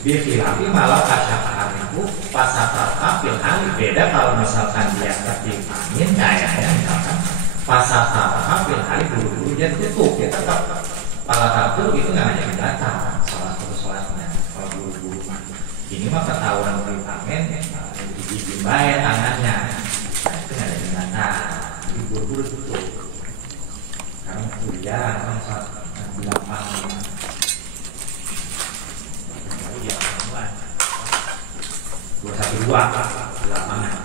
Bifilafi malah kasyafaan itu pasar filhal beda kalau misalkan dia tertib angin kayaknya misalkan pasar filhal buru-buru dia tutup ya tetap pala kartu itu nggak hanya batal salah satu sholatnya kalau buru-buru ini mah ketahuan tertib angin di bayar tangannya itu nggak ada batal jadi buru-buru tutup karena hujan saat bilang dua satu dua lapangan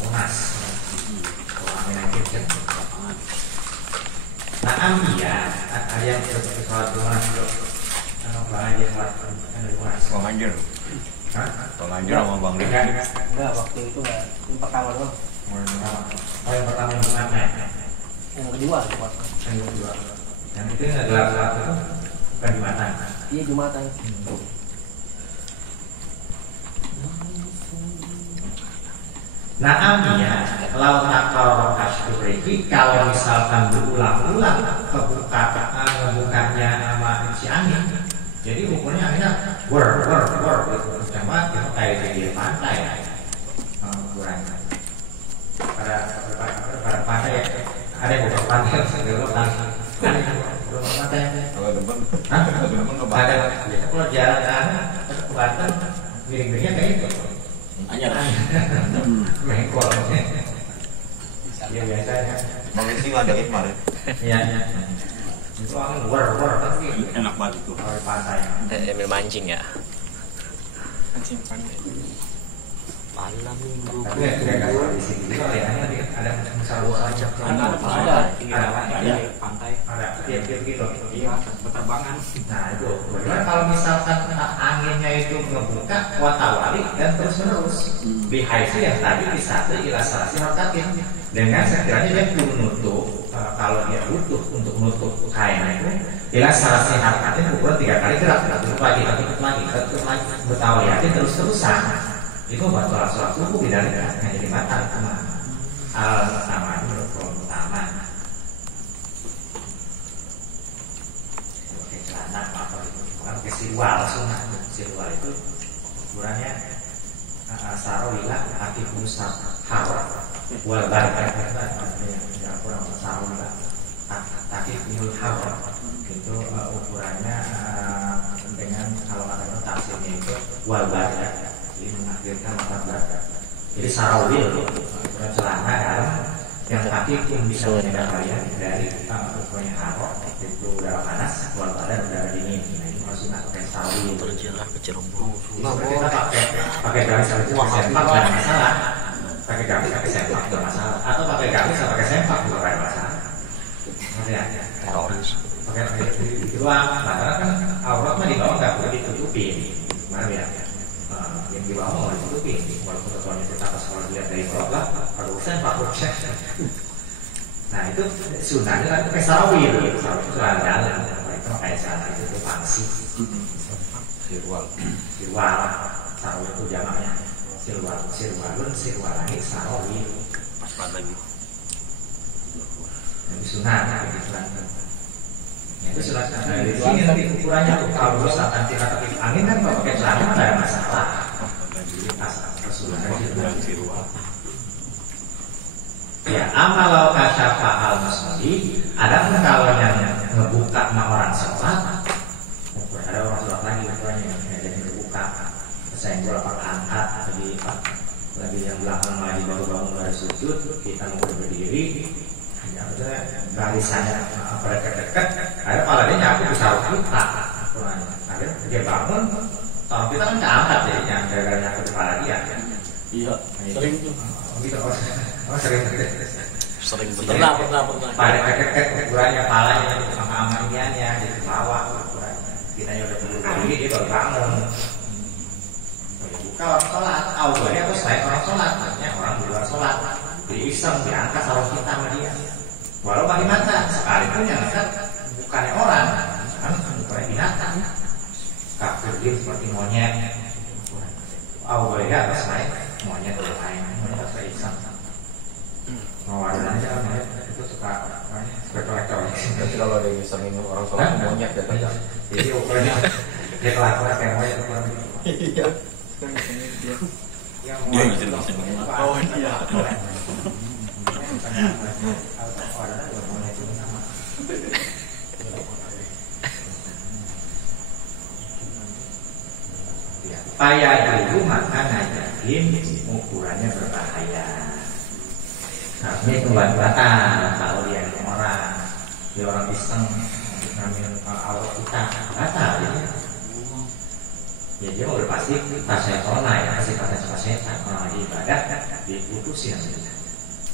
Monas nah ambiya ada yang seperti sholat Monas itu apa aja sholat Monas Bang Anjir Bang Anjir sama Bang Rik enggak waktu itu enggak yang pertama doang yang pertama yang mana yang kedua yang itu adalah sholat itu bukan Jumatan iya Jumatan Nah ya, lau takal kasyukuriki kalau misalkan berulang-ulang ngebukanya sama si angin, jadi ukurnya akhirnya wer gitu, sama kita kayak di pantai, kurang pada pantai ada beberapa pantai kalau pantai, kalau depan ada kalau jalan ke Banten miring-miringnya kayak gitu. Anjir Mengkol ya biasanya Bang Rik sih ngajakin kemarin iya itu akan war tapi enak banget itu kalau di pantai Emil mancing ya. mancing pantai Malam minggu. tapi ya kalau di sini juga ya ada musyawarah aja ada pantai ada tiap-tiap gitu iya penerbangan nah itu bagaimana kalau misalkan anginnya itu ngebuka watawali dan terus menerus bihaisi yang tadi bisa ilustrasi rotatif dengan sekiranya dia menutup kalau dia butuh untuk menutup kain itu ilustrasi harkatin ukuran 3 kali gerak tutup lagi bertawali terus-terusan itu buat sholat subuh tidak ada jadi batal cuma al pertama itu utama pakai celana apa itu bukan pakai sirwal sunah sirwal itu ukurannya sarawila aktif musab harap wal barang yang kurang sarawila aktif mul harap itu ukurannya dengan kalau ada tafsirnya itu wal barang ini mengakhirkan mata belakang. Jadi sarawil ukuran celana dalam yang kaki pun bisa menjaga kalian dari ukurannya harok itu udara panas, keluar badan udara dingin. Nah itu maksudnya pakai sarawil. Terjelah keceroboh. Kita pakai gamis pakai sempak nggak masalah. Pakai gamis pakai sempak nggak masalah. Atau pakai gamis pakai sempak juga nggak masalah. Ya. Teroris. Pakai itu doang. Karena kan aurat mah di bawah nggak boleh ditutupin. Gimana ya? Yang di bawah mau ditutupin walaupun ketuanya kita pas kalau dilihat dari bawah lah 40%. Nah itu sunahnya kan pakai sarawil itu celana dalam itu kayak celana itu pangsi sirwal sarawil itu jamaknya sirwalun sarawil pas banget lagi itu sunah itu surat di sini nanti ukurannya tuh kalau misalkan kita tertib angin kan kalau pakai celana nggak ada masalah ya amalau kasyafa al musalli ada pun kalau yang ngebuka orang sholat ada orang sholat lagi ukurannya yang jadi ngebuka saya yang bolak angkat lagi yang belakang lagi baru bangun dari sujud kita mau berdiri barisannya pada dekat akhirnya kepala dia nyapu di sarung kita akhirnya dia bangun sarung kita kan keangkat jadinya gara-gara nyapu di kepala dia iya sering tuh gitu sering Pernah. pada dekat ukurannya kepalanya sama amaniannya jadi ke bawah kita udah berdiri dia baru bangun buka orang sholat awalnya aku selain orang sholat artinya orang di luar sholat jadi iseng diangkat sarung kita sama dia walau bagaimana sekalipun yang angkat bukannya orang kan bukannya binatang kafir dia seperti monyet awalnya atas lain monyet lain monyet atas iseng ngawarin aja monyet itu suka colek-colek berarti kalau ada iseng ini orang sholat monyet ya kan jadi Dia kelakuan kayak mau ya kurang. Iya. Dia bisa langsung Oh iya. Payah dulu maka ngajakin ukurannya berbahaya. Artinya itu batal kalau dia orang iseng ngambil aurat kita batal ya. Ya dia udah pasti tas setona ya, pasti tas setan orang lagi ibadah diputusin.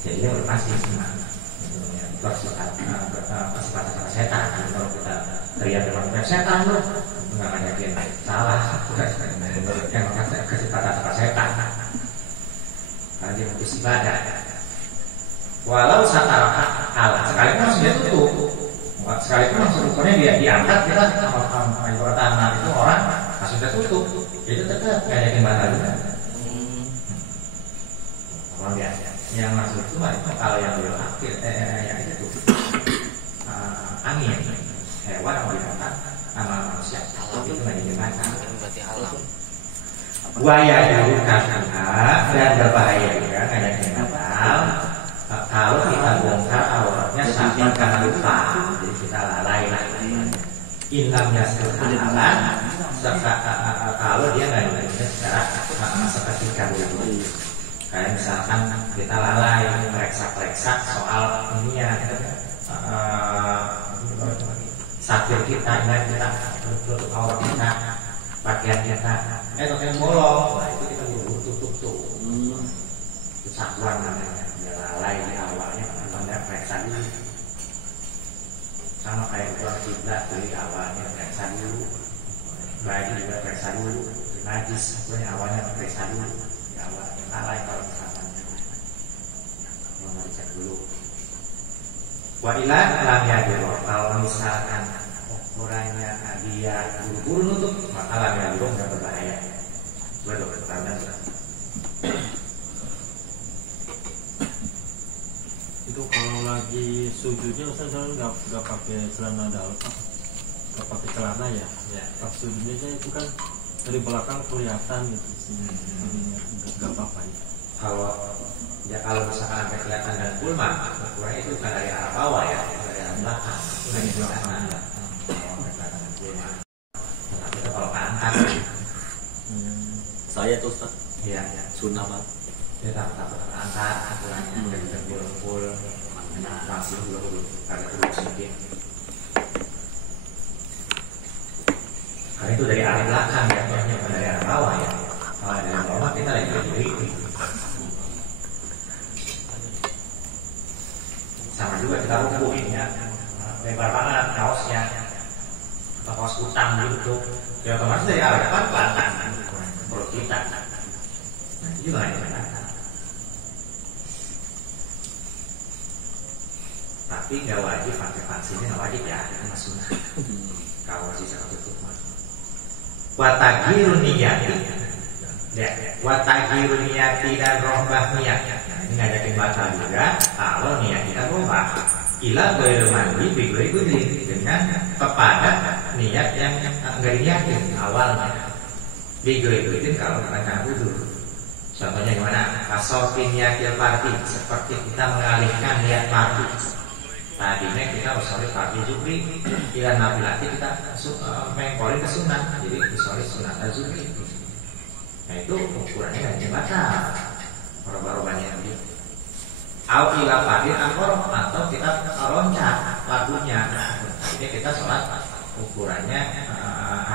Jadi dia udah pasti semua. Itu pasti tas setan. Kalau kita teriak dengan setan loh, nggak ada yang salah. Yang kasih tas setan. Karena dia putus ibadah. Walau satara Allah sekalipun harus dia tutup, sekalipun langsung tutupnya dia diangkat kita ibarat tanah itu orang langsung dia tutup, itu tetap kayak yang batal juga. Orang biasa yang masuk itu kalau yang belum akhir yang itu angin hewan yang dimakan sama manusia itu nggak dimakan. Berarti alam. Buaya dulu dan berbahaya juga kayak yang batal. Kalau kita bongkar auratnya sampai karena lupa, jadi kita lalai. Inamnya sekarang, kalau dia nggak dilakukan secara seketika dulu. Kayak misalkan kita lalai mereksa soal ini ya, sakit kita, kita tutup aurat kita, pakaian kita, pakaian bolong, nah itu kita tutup tuh, satuan namanya. Lalai di awalnya pada periksa dulu, sama kayak ukuran kiblat dari awalnya periksa dulu, baju juga periksa dulu, najis sebenarnya awalnya periksa dulu, di awalnya lalai kalau misalkan mau dicek dulu. Wa ilah lam yadiro, kalau misalkan ukurannya dia buru-buru nutup, maka lam yadiro nggak berbahaya. Betul, karena Itu kalau lagi sujudnya Ustaz nggak pakai celana dalam, nggak pakai celana ya. Pas sujudnya itu kan dari belakang kelihatan gitu sih. Nggak apa-apa ya. Kalau misalkan sampai kelihatan dan kulma, ukurannya itu bukan dari arah bawah ya, dari arah belakang. Itu dari belakang. Tapi itu kalau angkat, Saya tuh Ustaz, ya sunnah banget. kita takut angkat ukurannya dari terpul langsung dulu karena perlu sedikit. Karena itu dari arah belakang ya, bukan dari arah bawah ya. Kalau dari bawah kita lagi berdiri. Sama juga kita rukuhin ya, lebar banget kaosnya, atau kaos kutang gitu, ya otomatis dari arah depan kelihatan perut kita. Nah itu juga nggak ada. Tapi nggak wajib pakai pansinya, nggak wajib ya, itu mas sunnah. Kalau sisa tutup mas. Watagirun niyati, watagirun niyati dan rombah niat. Ini ngajakin batal juga. Kalau niat kita rombah, ilah boleh mandi, boleh gudin dengan kepada niat yang nggak diniatin awalnya. Boleh gudin kalau kita wudhu. Contohnya gimana? Kasokin niatil parti, seperti kita mengalihkan niat parti. Tadinya kita usolin parti zuhri, bila nafilati kita mengkolin ke sunat, jadi usolin sunat zuhri. Nah itu ukurannya nggak batal. Roba-robanya gitu. Au ila fadil angkor, atau kita loncat lagunya. Jadi kita sholat ukurannya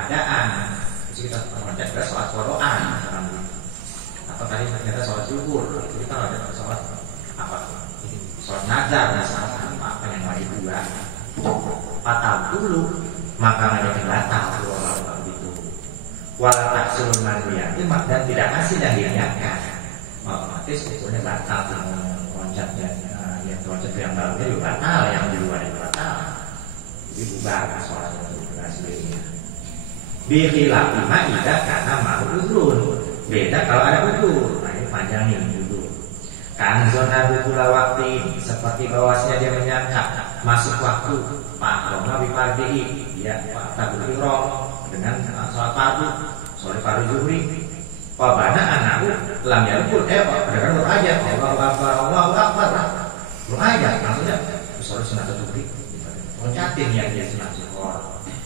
adaan. Jadi kita loncat ke sholat qoro'an. Atau tadi ternyata sholat zuhur, kita loncat sholat apa? Sholat nazar misalnya, apa yang wajib juga. Batal dulu, maka ngajakin batal kalau begitu. Walau taksul mandiyati, dan tidak masih dan diniatkan. Otomatis ukurnya batal, loncatnya yang loncat yang barunya juga batal, yang di luar itu batal. Jadi bubar sholatnya juga sendirinya. Bihilah lima ida karena mau udrun. Beda kalau ada udur. Nah ini panjangin udur. Kan zona bukula waktu seperti bahwasanya dia menyangka masuk waktu Pak Roma bipardi ya Pak Tabul Iroh dengan sholat fardu zuhri. Wabana anakku lam yarkul dengan berayat Allahu Akbar belum ayat maksudnya sholat sunat zuhri loncatin yang dia sunat zuhur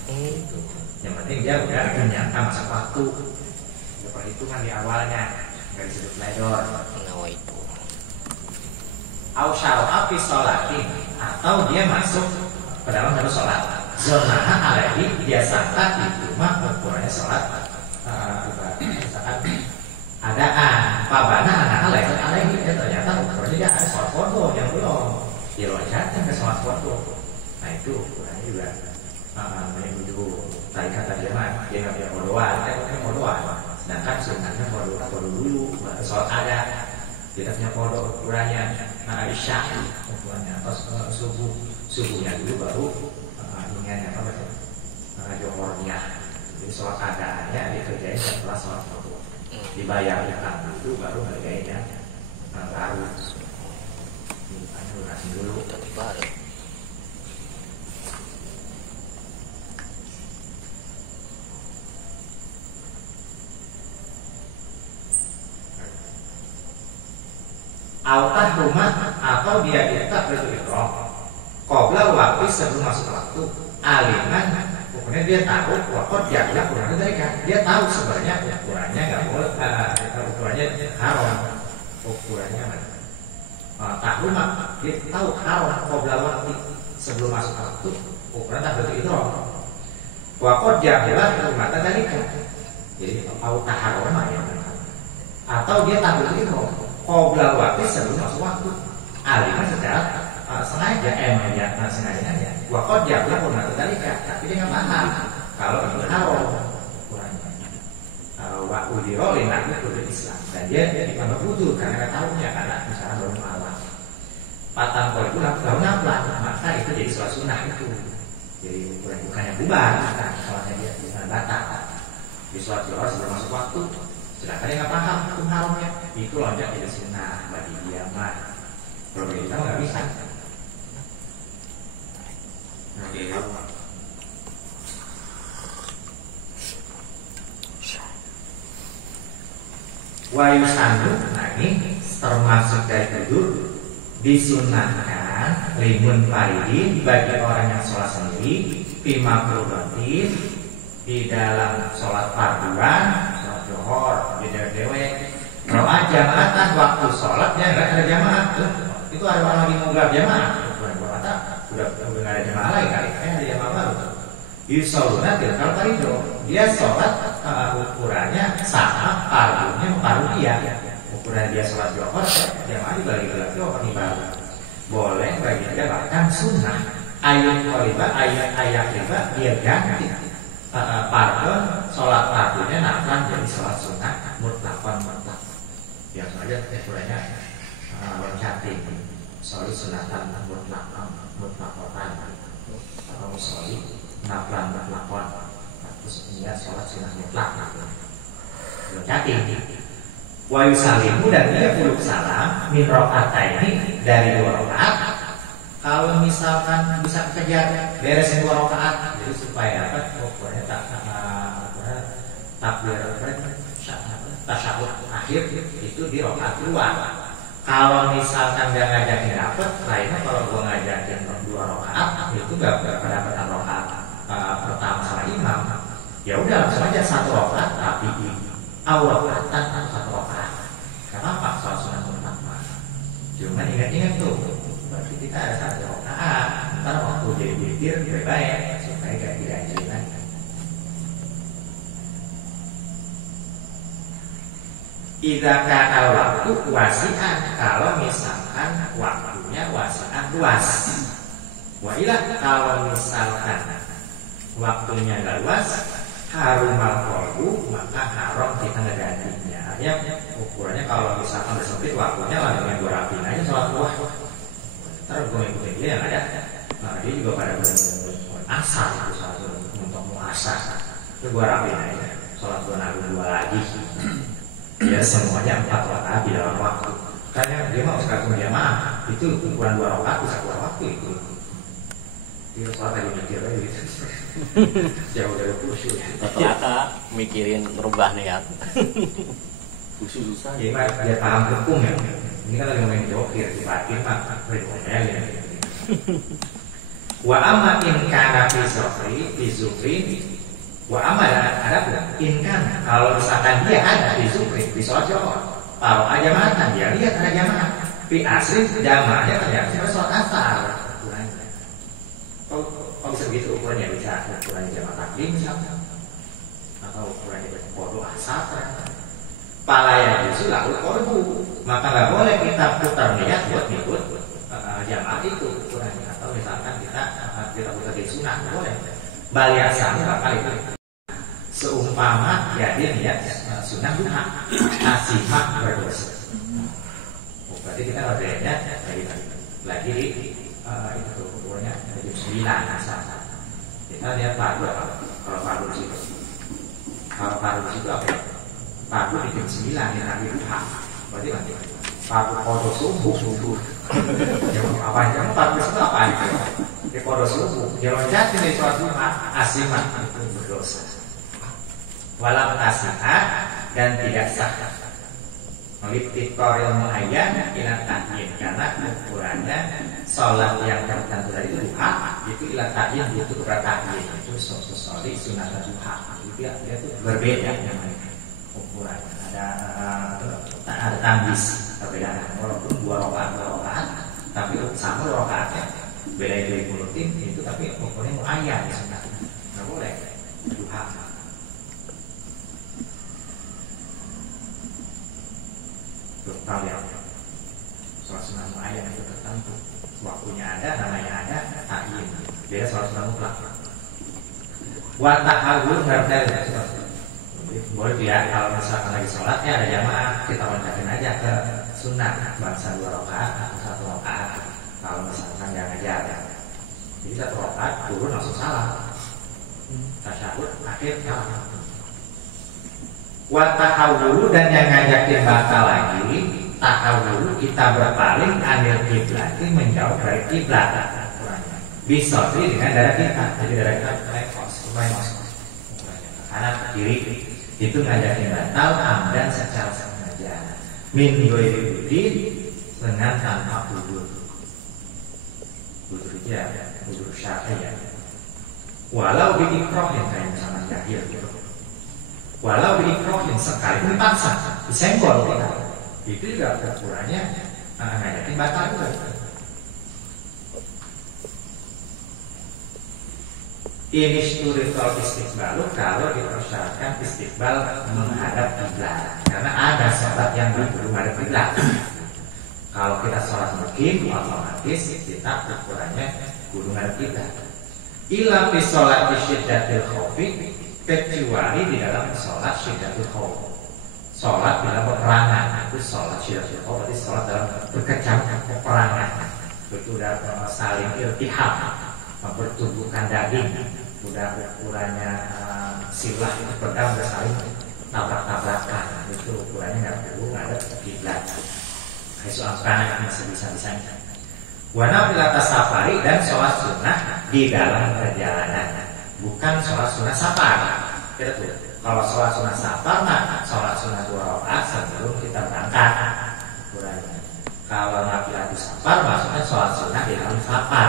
itu yang penting dia udah menyangka masa waktu perhitungan di awalnya nggak disebut ledor Nawaitu. au syara'a fi sholatin atau dia masuk ke dalam satu sholat zona alaihi dia sangka itu mah ukurannya sholat misalkan adaan pabana anak alaihi ternyata ukurannya dia ada sholat fardu yang belum dia loncatkan ke sholat fardu. Nah itu ukurannya juga menuju tarikat tadi mah dia nggak punya kodoan, dia kodoan. Sedangkan sunatnya kodo dulu baru sholat ada. Kita punya kodo ukurannya isya ukurannya atau subuhnya dulu baru ingatnya apa johornya. Jadi sholat adaannya dikerjain setelah sholat fardu. Dibayarkan dulu baru harganya baru. Ini lunasi dulu. Tadi baru. Autah rumah atau dia kita berikram qabla waktu sebelum masuk waktu aliman pokoknya dia tahu waktu jadilah kurang dari kan dia tahu sebenarnya ukurannya nggak boleh ukurannya haram ukurannya tak rumah dia tahu haram qabla waktu sebelum masuk waktu ukuran tak betul itu waktu jadilah rumah dari kan jadi autah haram ya atau dia tak betul itu qabla waktu sebelum masuk waktu aliman secara sengaja sengaja aja waktu dia bilang pernah tergalika tapi dia nggak paham kalau itu haram ukurannya waktu dirolin lagi kudu Islam dan dia dipanggil butuh karena nggak tahunya karena misalnya baru malam patang kalau itu baru naflah maka itu jadi sholat sunnah itu jadi ukuran bukannya bubar nah sholatnya dia bisa batal di sholat zuhur sebelum masuk waktu. Sedangkan dia nggak paham hukum haramnya itu loncat jadi sunnah bagi dia mah kalau kita nggak bisa. Wa yusannu nah ini termasuk dari tidur disunahkan limun faridin bagi orang yang sholat sendiri bima makruhatin di dalam sholat farduan sholat zuhur di dewek kalau jamaatan waktu sholatnya nggak ada jamaah itu ada orang lagi mau gelar jamaah kata udah nggak ada jamaah lagi kali ada jamaah baru yusoluna tilkal farido dia sholat ukurannya sama fardunya fardu dia ukuran dia sholat zuhur jamaah juga lagi gelar zuhur nih baru boleh bagi dia bahkan sunnah ayat koliba ayat riba dia ganti pardon sholat fardunya naflan jadi sholat sunnah mutlakon mutlak biar saja ukurannya loncatin sholat sunatan mutlakotan atau sholat naflan mutlakon terus dia sholat sunnah mutlak loncatin wa yusalimu dan dia puluk salam min rokaataini dari 2 rakaat. Kalau misalkan bisa kejar beresin 2 rakaat jadi supaya apa pokoknya takbir tasyahud akhir itu di rakaat 2. Kalau misalkan gak ngajakin dapet lainnya kalau gua ngajakin 2 rakaat itu gak dapetan rakaat pertama sama imam ya udah langsung aja 1 rakaat tapi awrokatan 1 rakaat gak apa-apa soal sunat pertama cuma ingat-ingat tuh berarti kita ada 1 rakaat ntar waktu jadi witir baik supaya gak diganjil lagi. Idza kana waktu wasi'an kalau misalkan waktunya wasi'an luas. Wa ila kalau misalkan waktunya enggak luas harumal qalbu maka haram kita ngegantinya. Artinya ukurannya kalau misalkan bersempit waktunya lah dengan 2 rakaat aja sholat duha. Ntar gue ikutin dia yang ada. Nah, dia juga pada asar untuk mau asar. Itu 2 rakaat aja. Sholat duha nanggung 2 lagi. Ya semuanya 4 rakaat di dalam waktu. Karena dia mau sekali dia mah itu ukuran 2 rakaat bisa keluar waktu itu. Dia sholat lagi mikir aja gitu. Jauh dari khusyuk. Ternyata mikirin merubah niat. Khusus susah. Jadi mah dia paham hukum ya. Ini kan lagi ngomongin jokir, di batin mah berdoa ya. Wa amma in kana fi zufri wa amma ada in kan kalau misalkan dia ada di zufri di sholat Jumat, taruh aja mata dia lihat ada jamaah. Fi asri jamaahnya ternyata cuma sholat asar. Kalau bisa begitu ukurannya bisa ukurannya jamaah takdim misalnya atau ukurannya bodoh asar. Palaya justru lalu korbu, maka nggak boleh kita putar niat buat ikut jamaah itu ukurannya, atau misalkan kita putar di sunnah boleh. Baliasan bakal itu seumpama ya dia niat sunnah duha asimah berdosa. Berarti kita ngerjainnya lagi itu ukurannya jam 9 asal. Kita lihat fardu apa? Kalau fardu di situ, apa ya? Fardu di jam 9 di hari duha. Berarti nanti fardu kodo subuh. Jam apa aja? Fardu itu apa aja? Di kodo subuh. Jangan jatuh dari sholat duha asimah itu berdosa. Walau tasihah dan tidak sah. Melipikoril muayyan ila ta'yin, karena ukurannya sholat yang tertentu dari duha itu ila ta'yin butuh ta'yin, itu sholat sunat duha itu ya, itu berbeda ukurannya. Ada tambis perbedaan, walaupun 2 rakaat tapi sama rakaatnya beda dari rutin itu, tapi ukurnya muayyan sunat nggak boleh duha. Tahu ya, sholat sunnah muayyan itu tertentu, waktunya ada, namanya ada, ta'yin. Beda sholat sunnah mutlak. Wa ta'awul berarti boleh ya kalau misalkan lagi sholat ya ada jamaah, kita loncatin aja ke sunnah, bangsa 2 rakaat atau 1 rakaat. Kalau misalkan yang ngajar, jadi 1 rakaat turun langsung salam, tasyahud akhir salam. Wa ta'awulu dan yang ngajakin batal lagi, ta'awulu kita berpaling anil kiblat, menjauh dari kiblat. Bisa dengan darah kita, jadi darah kita lengkos, kanan kiri itu ngajakin batal amdan secara sengaja. Min ghairi dengan tanpa udzur. Udzur ya, udzur syar'i ya. Walau biikrah yang kayak misalnya jahil gitu. Walau diikrohin sekalipun dipaksa, disenggol kita, itu juga ukurannya ngajakin batal juga. Ini syuritul istiqbal kalau dipersyaratkan istiqbal menghadap kiblat, karena ada sholat yang belum menghadap kiblat. Kalau kita sholat mungkin otomatis kita ukurannya kudu menghadap kiblat. Ila fi sholat syiddatil khaufi, kecuali di dalam sholat syiddatul khauf. Sholat dalam peperangan itu sholat syiddatul khauf, berarti sholat dalam berkecamuk peperangan. Itu udah saling iltiham, mempertubuhkan daging, udah ukurannya silah itu pedang udah saling tabrak-tabrakan. Itu ukurannya nggak perlu ada kiblat. Soal kanan masih bisa-bisanya. Wana pilata safari dan sholat sunnah di dalam perjalanan, bukan sholat sunnah safar. Kita tuh, kalau sholat sunnah safar, maka sholat sunnah 2 rakaat sebelum kita berangkat. Ukurannya. Kalau nafilah di safar, maksudnya sholat sunnah di dalam safar.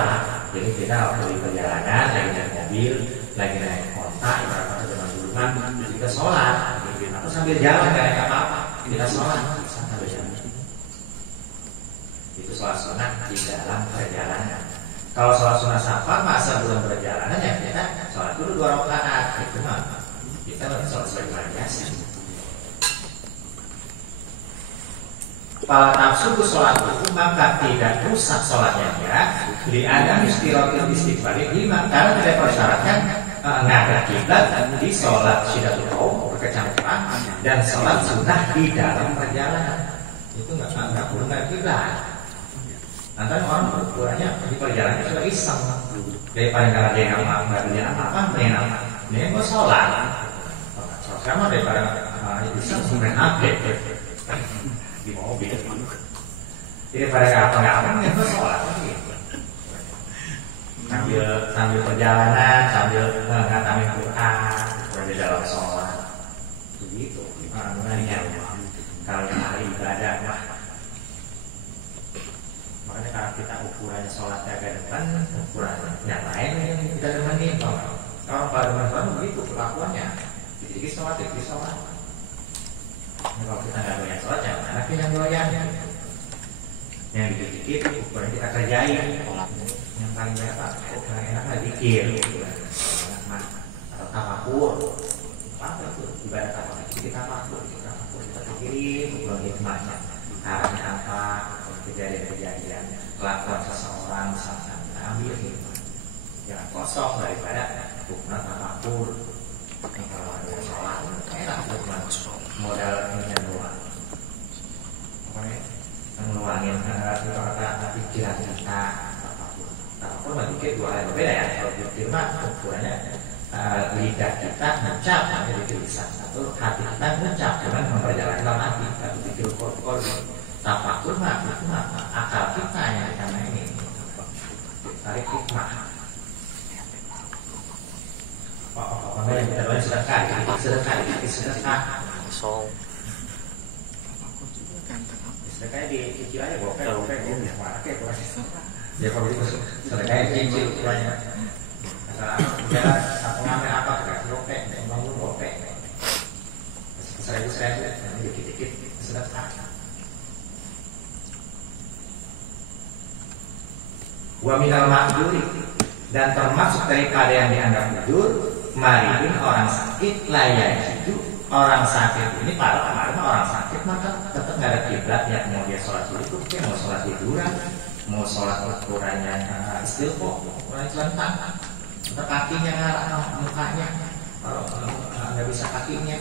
Jadi kita lagi perjalanan, lagi naik mobil, lagi naik kota, ibarat kata zaman dulu kan, kita sholat. Atau sambil jalan, gak ada apa-apa, kita sholat. Sambil jalan. Itu sholat sunnah di dalam perjalanan. Kalau sholat sunnah safar masa belum perjalanan ya kita sholat dulu 2 rakaat. Itu mah kita sholat sebagai biasa. Kalau nafsu sholat itu maka tidak rusak sholatnya ya. Di ada istirahatil istiqbal lima, karena tidak persyaratkan ngadap kiblat di sholat syiddatul khauf berkecampuran dan sholat sunnah di dalam perjalanan. Itu nggak perlu ngadap kiblat. Nanti orang berkurangnya di perjalanan sudah iseng, daripada nggak ada yang nggak ada yang apa, ini mau sholat. Sama daripada iseng main update di mobil. Jadi pada nggak apa-apa, ini mau sholat gitu. sambil perjalanan, sambil ngatamin Quran, di dalam sholat, begitu. Makanya kalau yang hari ibadah mah, makanya kalau kita ukurannya sholatnya agak depan, ukuran yang lain yang kita demenin. Kalau demen begitu kelakuannya, dikit sholat, dikit sholat. Kalau kita nggak doyan sholat, yang mana yang doyan? Yang dikit-dikit ukuran kita kerjain. Yang paling enak, paling enak lah dikir, atau tafakur. Apa itu ibadah tafakur? Kita tafakur, kita pikirin ukuran hikmahnya, arahnya apa, kejadian-kejadian, kelakuan seseorang, misalnya kita ambil hikmah. Jangan kosong daripada ukuran tafakur. Kalau ada sholat, enak ukuran modal ini doang. Pokoknya ngeluangin kata pikiran kita. Tafakur berarti kayak dua hal berbeda ya. Kalau pikir mah ukurannya lidah kita ngucap jadi lisan, atau hati kita ngucap cuman memperjalan dalam hati. Tapi pikir kor tafakur mah itu mah akal kita yang karena ini tarik hikmah. Apa yang kita lakukan sedekah. Kosong. Sedekahnya dicicil aja, gopek, ya kalau itu sedekahnya dicicil banyak. Masalah jalan, aku ngambil apa, gopek, bangun gopek. Seribu, dikit-dikit sedekah. Wa minal ma'duri, dan termasuk daripada yang dianggap jujur, maridin orang sakit, layak itu. Orang sakit ini pada kemarin orang sakit maka tetap nggak ada kiblat ya, mau dia sholat dulu itu mau sholat tiduran, mau sholat ukurannya istilfo, ukurannya celentang, atau kakinya ngarah mukanya, kalau nggak bisa kakinya.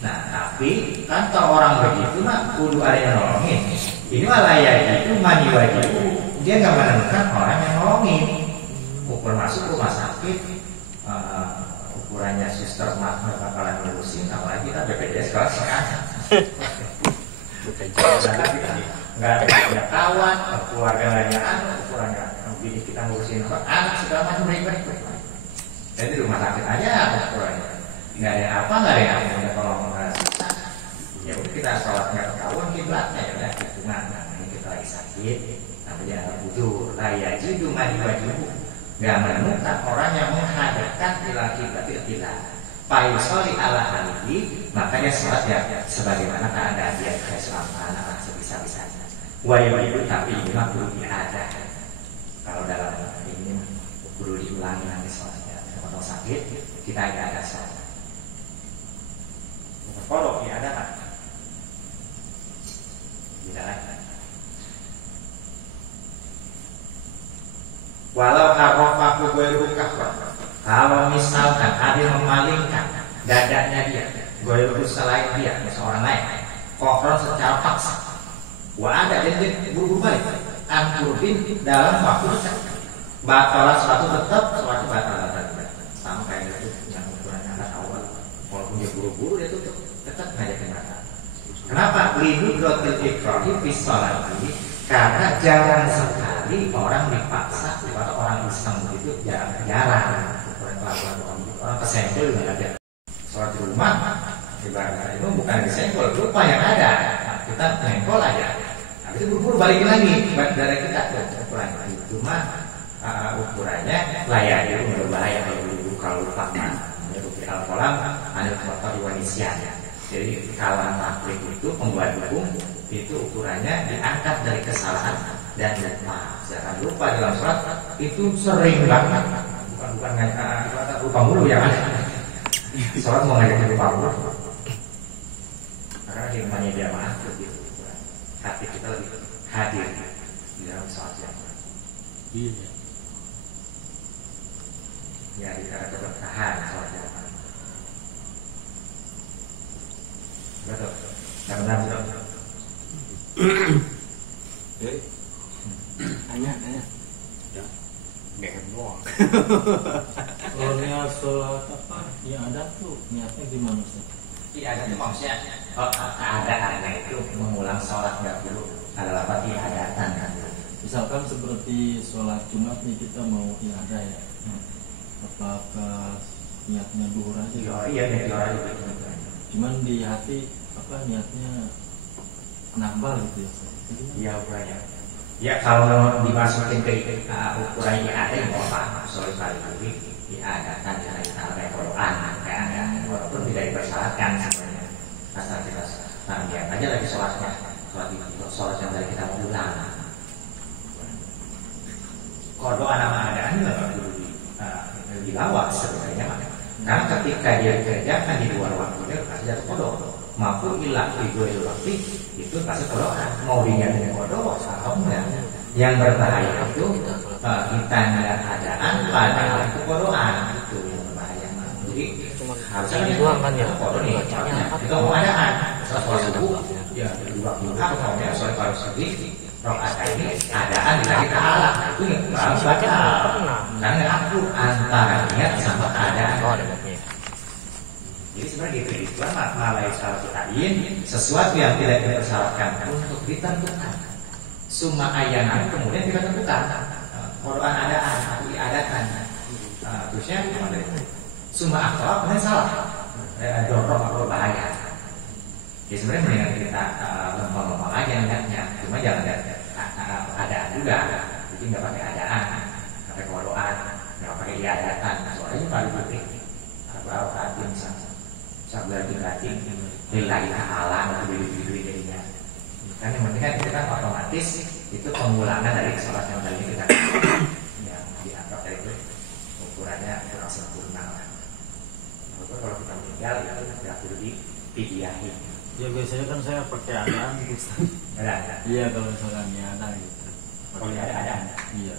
Nah tapi kan kalau orang begitu mah kudu ada yang nolongin. Ini malah ya itu mani wajib, dia nggak menemukan orang yang nolongin. Ukur masuk rumah sakit. Ukurannya suster mah nggak bakalan ngurusin, apalagi kita BPJS kelas sekarang. Nggak ada kawan, keluarga lainnya, ukurannya bidik kita ngurusin anak segala macam baik-baik. Jadi rumah sakit aja ukurannya. Nggak ada apa, nggak ada yang ada tolong susah. Ya udah kita sholat nggak ketahuan kiblatnya ya udah gitu. Nah ini kita lagi sakit, namanya butuh raya judu maju wajib. Nggak menemukan orang yang menghadapkan kiblat tidak. Fayusoli ala halihi, makanya sholat ya sebagaimana keadaan dia kayak selama anak sebisa-bisanya. Wajibu tapi ini mah perlu ada. Kalau dalam ini perlu diulangi nanti sholatnya. Kalau sakit kita ada sholat. Kalau ya ada kan? Tidak ada. Walau harofaku goyruka, kalau misalkan ada memalingkan dadanya dia, goyruku selain dia, seorang lain, kokron secara paksa. Wah ada jadi buru-buru balik, angkurin dalam waktu dekat. Batalah suatu tetap, suatu batal. Sama kayak itu yang ukurannya anak awal, walaupun dia buru-buru dia tutup, tetap ngajakin batal. Kenapa? Lidu drotil ikrohi pisolati. Karena jarang sekali orang dipaksa kepada orang Islam begitu, jarang. Orang kesenggol juga ada. Sholat di rumah, ibadah itu bukan disenggol, lupa yang ada. Kita menyenggol aja. Habis itu buru-buru balikin lagi dari kita ukuran itu mah ukurannya layak itu berbahaya kalau lupa. Menurut al-kolam anil kotor iwanisian. Jadi kalam taklif itu pembuat hukum itu ukurannya diangkat dari kesalahan dan lupa. Sedangkan lupa dalam sholat itu sering banget, bukan lupa mulu ya kan? Sholat mau ngajakin lupa mulu, karena hikmahnya dia mah begitu. Hati kita lebih hadir di dalam sholat yang Iya. ya ada keberkahan sholat yang betul. Benar. Tanya. Ya. Gembong. Kalau niat sholat apa? Ya ada tuh niatnya gimana sih? Iya ada tuh maksudnya keadaannya itu mengulang sholat nggak perlu ada apa adatan kan? Misalkan seperti sholat Jumat nih kita mau ibadah ya, apakah niatnya duhur aja? Iya, duhur aja. Cuman di hati niatnya nambah gitu ya? Iya, ukurannya. Ya kalau dimasukin ke ukuran yang ada yang apa? Soal kali diadakan kayak Quran, kayak ada walaupun tidak dipersyaratkan sebenarnya. Asal kita lihat aja lagi sholatnya, sholat yang dari kita mau ulang. Kodoa nama adaan juga nggak perlu dilawak sebenarnya, karena ketika dia kerjakan di luar waktunya pasti jatuh kodok. Mampu ilah itu waktu itu pasti kodoa. Mau diganti kodok atau enggak? Yang berbahaya itu kita melihat keadaan padahal itu kodoan itu yang berbahaya. Jadi harusnya doang kan ya. Kodok nih, itu mau adaan. Soal subuh, ya di waktu mau ya soal kalau sedih. Rokaat ini adaan dari Ta'ala itu yang batal karena aku antara niat sama keadaan. Jadi sebenarnya gitu Islam malai syaratul ta'yin sesuatu yang tidak dipersyaratkan untuk ditentukan. Summa ayanan kemudian kita tentukan. Quran adaan atau diadakan. Terusnya summa akhlak kemudian salah. Dorong atau bahaya. Ya sebenarnya mendingan kita lempeng-lempeng aja niatnya, cuma jangan adaan juga, jadi nggak pakai adaan, nggak pakai kodoan, nggak pakai iadatan, soalnya paling penting apa katin sabda dilatih lillahi ta'ala atau diri jadinya. Kan yang penting kan itu kan otomatis itu pengulangan dari sholat yang tadi kita yang dianggap itu ukurannya kurang sempurna lah. Kalau kita meninggal itu tidak perlu dipidiahin. Ya biasanya kan saya pakai adaan gitu. Iya kalau misalkan ya ada gitu. Kalau ada. Iya.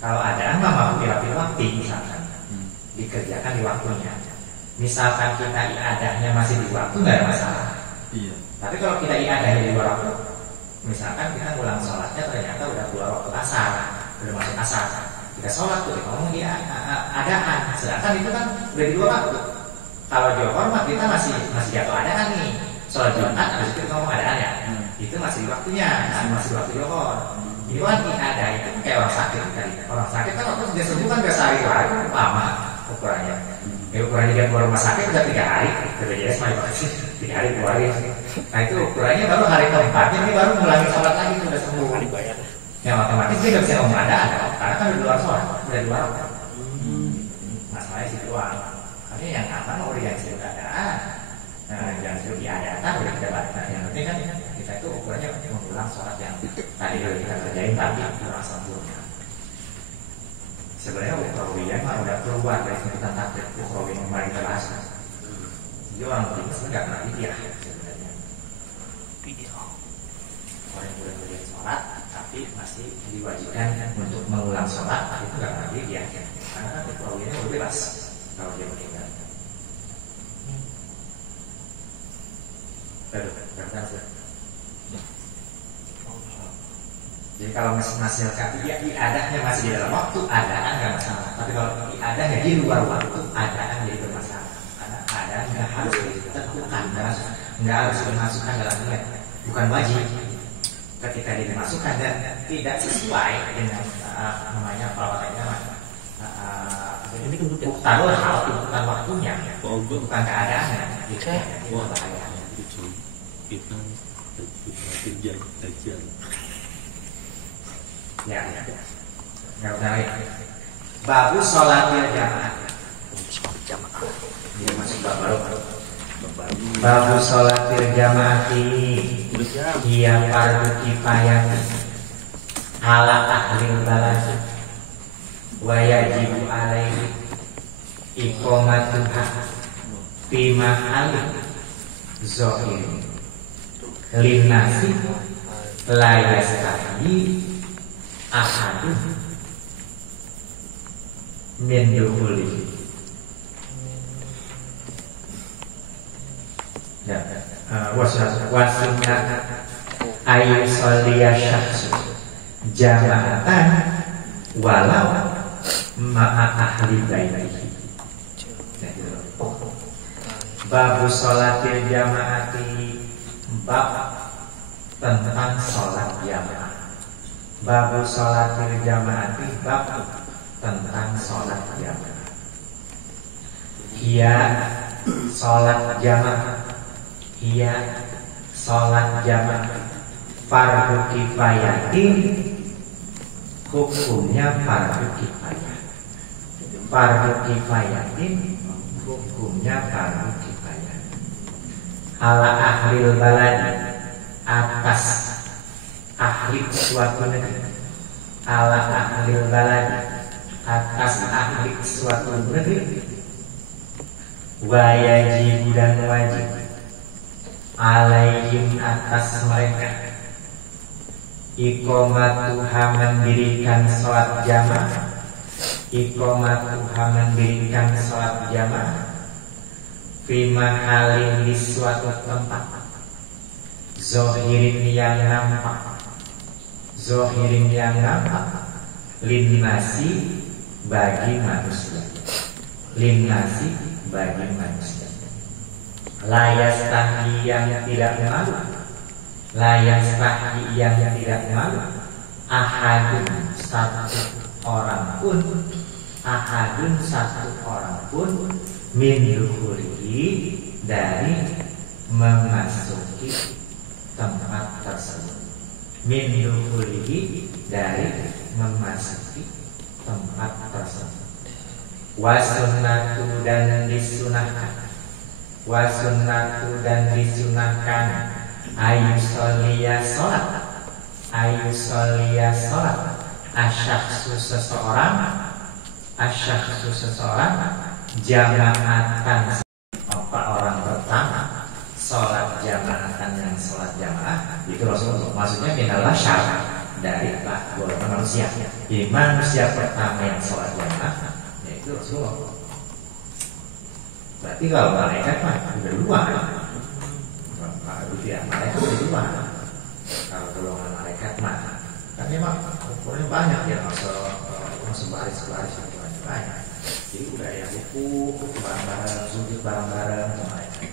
Kalau ada mah mau pilih waktu misalkan dikerjakan di waktunya. Misalkan kita iadahnya masih di waktu nggak ada masalah. Iya. Tapi kalau kita iadahnya di luar waktu, misalkan kita ngulang sholatnya ternyata udah keluar waktu asar, udah masuk asar, kita sholat tuh ngomong dia adaan, sedangkan itu kan udah di luar waktu. Kalau johor mah kita masih jatuh adaan nih. Sholat Jumat habis itu ngomong adaan ya, itu masih di waktunya, masih waktu johor. Ini kan ada itu kayak orang sakit tadi. Orang sakit kan waktu sudah sembuh kan nggak sehari-hari lama ukurannya. Ukurannya dia keluar rumah sakit udah 3 hari, BPJS mah 3 hari keluarin. Nah itu ukurannya baru hari keempatnya ini baru ngulangi sholat lagi sudah sembuh. Yang otomatis dia nggak bisa ngomong adaan karena kan udah di luar sholat, udah di luar. Masalahnya sih doang. Karena yang apa mau udah yang disebut adaan. Jangan disebut diadakan udah kita balik. Yang penting kan kita itu ukurannya mengulang sholat yang tadi udah kita kerjain tapi kurang sempurna. Sebenarnya ukrawiyah mah udah keluar dari sebutan takdir ukrawiyah yang kemarin kita bahas. Jadi orang begini sebenarnya nggak pernah dia sebenarnya. Orang yang udah belajar sholat tapi masih diwajibkan untuk mengulang sholat itu nggak pernah dia karena kan ukrawiyahnya udah bebas kalau dia meninggal. Jadi kalau masih iadahnya masih di dalam waktu, adaan nggak masalah. Tapi kalau iadahnya di luar waktu, adaan jadi bermasalah. Karena adaan nggak harus ditentukan, nggak harus dimasukkan dalam niat, bukan wajib. Ketika dia dimasukkan dan tidak sesuai dengan namanya perawatannya, ini bukan hal, bukan waktunya, bukan keadaannya. Itu bahaya. Kita kerja aja. Ya. Nggak usah lagi. Bagus sholatnya jamaah. Dia masuk bab baru. Bagus sholatnya jamaah ini. Dia fardu kifayah. Ala ahli balad. Wa yajibu alaihi iqamatuha fi mahali zahir. Linnasi la yastahi ahadu min dukhuli. Ya, wasunat ayu sholliya syakhsu jama'atan walau ma'a ahli baitihi. Babu sholatil jama'ati, bab tentang sholat jamaah. Babu sholatil jamaati, bab tentang sholat jamaah. Ia sholat jamaah, ia sholat jamaah fardu kifayatin, hukumnya fardu kifayah. Fardu kifayatin, hukumnya fardu kifayah. Ala ahlil balad, atas ahli suatu negeri. Ala ahlil balad, atas ahli suatu negeri. Wa yajibu dan wajib alaihim atas mereka iqamatuha mendirikan sholat jamaah. Iqamatuha mendirikan sholat jamaah fi mahalin di suatu tempat zohirin yang nampak, zohirin yang nampak linnasi bagi manusia, linnasi bagi manusia. Layastahi yang tidak malu, layastahi yang tidak malu, ahadun satu orang pun, ahadun satu orang pun min dukhurihi dari memasuki tempat tersebut, min dukhurihi dari memasuki tempat tersebut. Wasunnatu dan disunahkan, wasunnatu dan disunahkan ayusolliya sholat, ayusolliya sholat asyaksu seseorang, asyaksu seseorang jamaatan, apa orang pertama sholat jamaatan yang sholat jamaah itu Rasulullah. Maksudnya minalah syarat dari golongan manusia. Jadi manusia pertama yang sholat jamaah yaitu Rasulullah. Berarti kalau malaikat mah udah dua, malaikat udah dua. Kalau golongan malaikat mah kan memang ukurnya banyak ya, masuk baris-baris banyak. Jadi udah ya buku bareng-bareng, sujud bareng-bareng malaikat.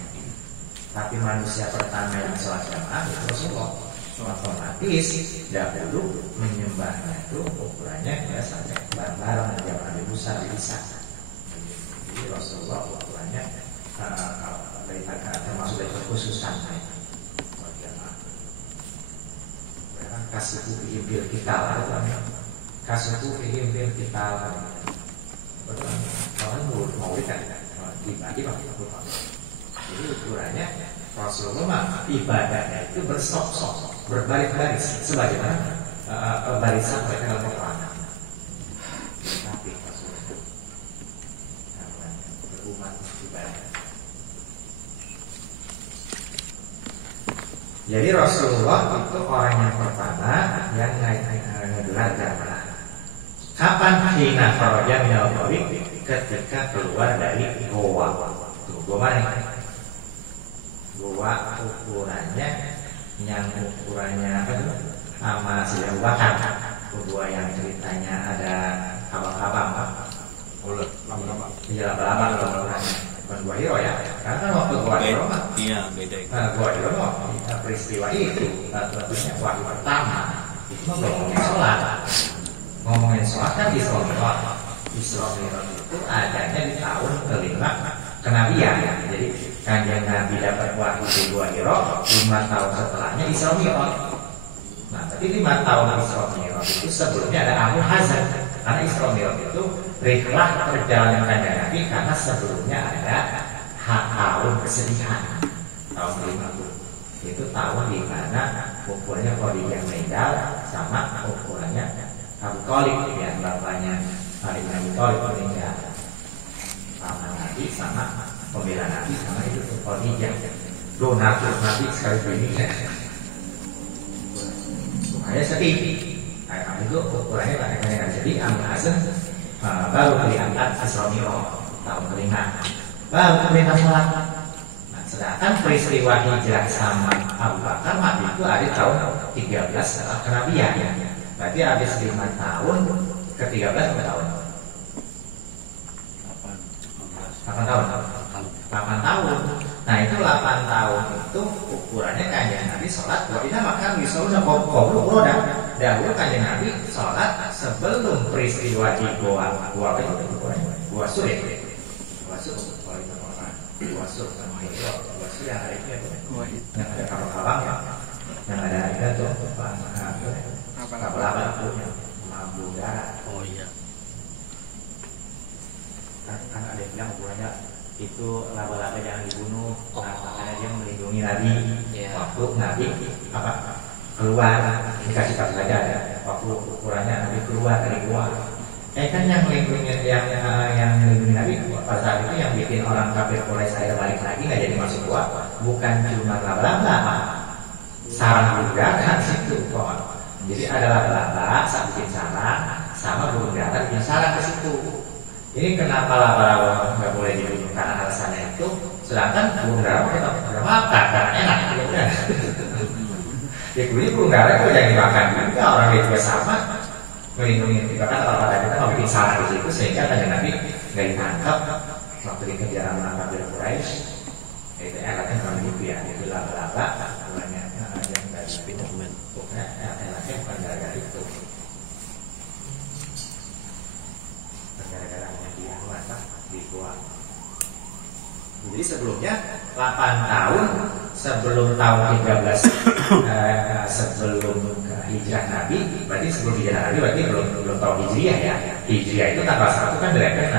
Tapi manusia pertama yang sholat jamaah itu Rasulullah. Otomatis dahulu menyembahnya itu ukurannya ya sampai bareng-bareng jamaah besar bisa. Jadi Rasulullah ukurannya termasuk dari kekhususan jamaah. Kasih fihim kita lah, kasih fihim kita lah. Kalau mau dibagi jadi ukurannya Rasulullah ibadahnya itu bersok-sok, berbaris-baris sebagaimana barisan mereka dalam peperangan. Tapi Rasulullah berumat ibadah. Jadi Rasulullah itu orang yang pertama yang ngegelar jamaah. Kapan hina kharaja minal ghaib, ketika keluar dari goa. Tuh, goa mana? Goa ukurannya yang ukurannya apa tuh? Sama si Abu Bakar. Goa yang ceritanya ada abang-abang. Ulet, lama-lama. Iya, abang-abang ukurannya. Bukan Gua Hiro ya. Karena kan waktu Gua Hiro mah. Iya, beda itu. Gua Hiro mah peristiwa itu tentunya wahyu pertama. Itu mah ngomongin sholat. Ngomongin sholat kan Isra Mi'raj. Isra Mi'raj itu adanya di tahun kelima kenabian. Jadi Kanjeng Nabi dapat wahyu di Gua Hiro 5 tahun setelahnya Isra Mi'raj. Nah, tapi 5 tahun Isra Mi'raj itu sebelumnya ada Amul Hazan. Karena Isra Mi'raj itu rihlah perjalanan Kanjeng Nabi karena sebelumnya ada tahun kesedihan, tahun 50. Itu tahun di mana ukurannya Khadijah meninggal sama ukurannya Abu Thalib ya, bapaknya Ali bin Abi Thalib meninggal. Sama Nabi sama pembela Nabi sama itu Khadijah. Donatur Nabi sekali ini ya. Supaya sedih. Nah, itu ukurannya kadang-kadang jadi Amul Hasan baru diangkat Isra Mi'raj tahun kelima. Baru perintah sholat. Nah, sedangkan peristiwa hijrah sama Abu Bakar itu ada tahun 13 setelah kenabian. Berarti habis 5 tahun ke 13 berapa tahun? 8 tahun. 8 tahun. Nah itu 8 tahun itu ukurannya Kanjeng Nabi sholat. Wa idza makan wisauda qobluk roda. dahulu kanjeng Nabi sholat sebelum peristiwa di gua sur ya, gua sur yang ada itu ya, yang ada kapal-kapal ya, yang ada itu tuh kapal-kapal itu yang mabuk darah. Oh iya. Kan ada yang bilang hubungannya itu laba-laba jangan dibunuh, Oh. makanya dia melindungi Nabi. Iya. Waktu Nabi keluar, dikasih tahu saja ya, waktu ukurannya Nabi keluar dari gua. Kan yang melindungi yang melindungi Nabi pada saat itu yang bikin orang kafir Quraisy akhirnya balik lagi nggak jadi masuk gua, bukan cuma laba-laba, sarang juga kan situ kok. Jadi ada laba-laba saat bikin sarang, sama burung darah bikin sarang ke situ. Ini kenapa laba-laba nggak boleh dibunuh karena alasannya itu, sedangkan burung darah kita nggak makan karena enak, ya udah. Ya kulit burung darah itu yang dimakan juga, orang itu juga sama melindungi kita kan kalau kita mau bikin sarang di situ sehingga kanjeng Nabi nggak ditangkap waktu dikejar menangkap dari Quraisy. Itu elatnya bukan gitu ya, itu laba-laba namanya yang dari Spiderman. pokoknya elatnya bukan gara-gara itu. Gara-gara hanya dia mantap di gua. Jadi sebelumnya 8 tahun sebelum tahun 13 sebelum hijrah Nabi, berarti sebelum hijrah Nabi berarti belum tahun Hijriah ya. Hijriah itu tanggal 1 kan Dzulhijjah